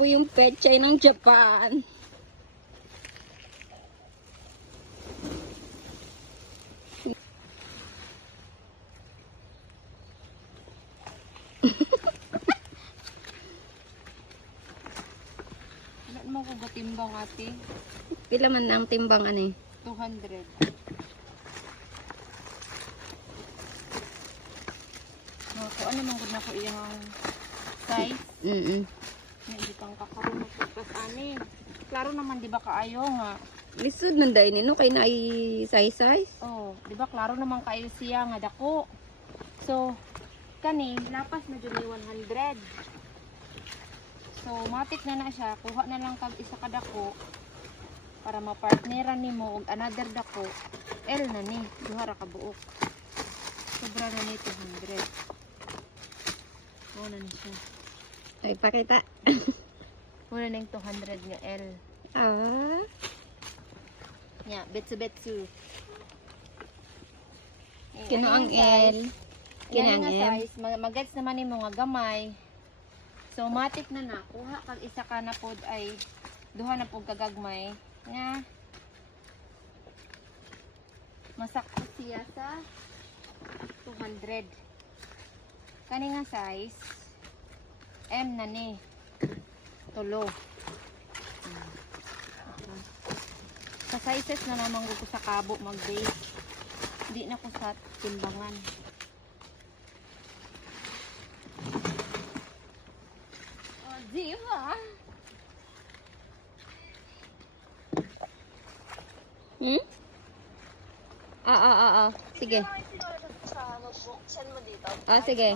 po yung pechay ng Japan. Wala mo ko gatimbang ate. Pila man na ang timbangan eh? 200. Kung ano man gud na ko iyang size. Hindi kang kakaroon ng pagkas ani. Klaro naman di ba kaayo nga. Lisod man dahil nino kay na size. Oh, di ba klaro naman kaayo siya nga dako. So, kani lapas na jud ni 100. So, matik na na siya. Kuha na lang kag isa ka dako para mapartneran nimo og another dako. L na ni, duha ra ka buok. Sobra na ni 200. Muna na siya. Ay, pakita. Muna na yung 200 nga L. Ah. Yeah, betsu-betsu. Kino ang L. Kino ang M. Size, mag-gets naman ni mo nga gamay. So, matik na na. Kuha kag isa ka na pod ay duha na pod kagagmay. Nga. Masakto siya sa 200. Kani nga size M na ni. Tulo. Sa sizes na naman ko sa kabo mag-base. Hindi na ko sa timbangan. Oh, di ba? Hmm? Sige. Sa notebook, send mo dito. Sige.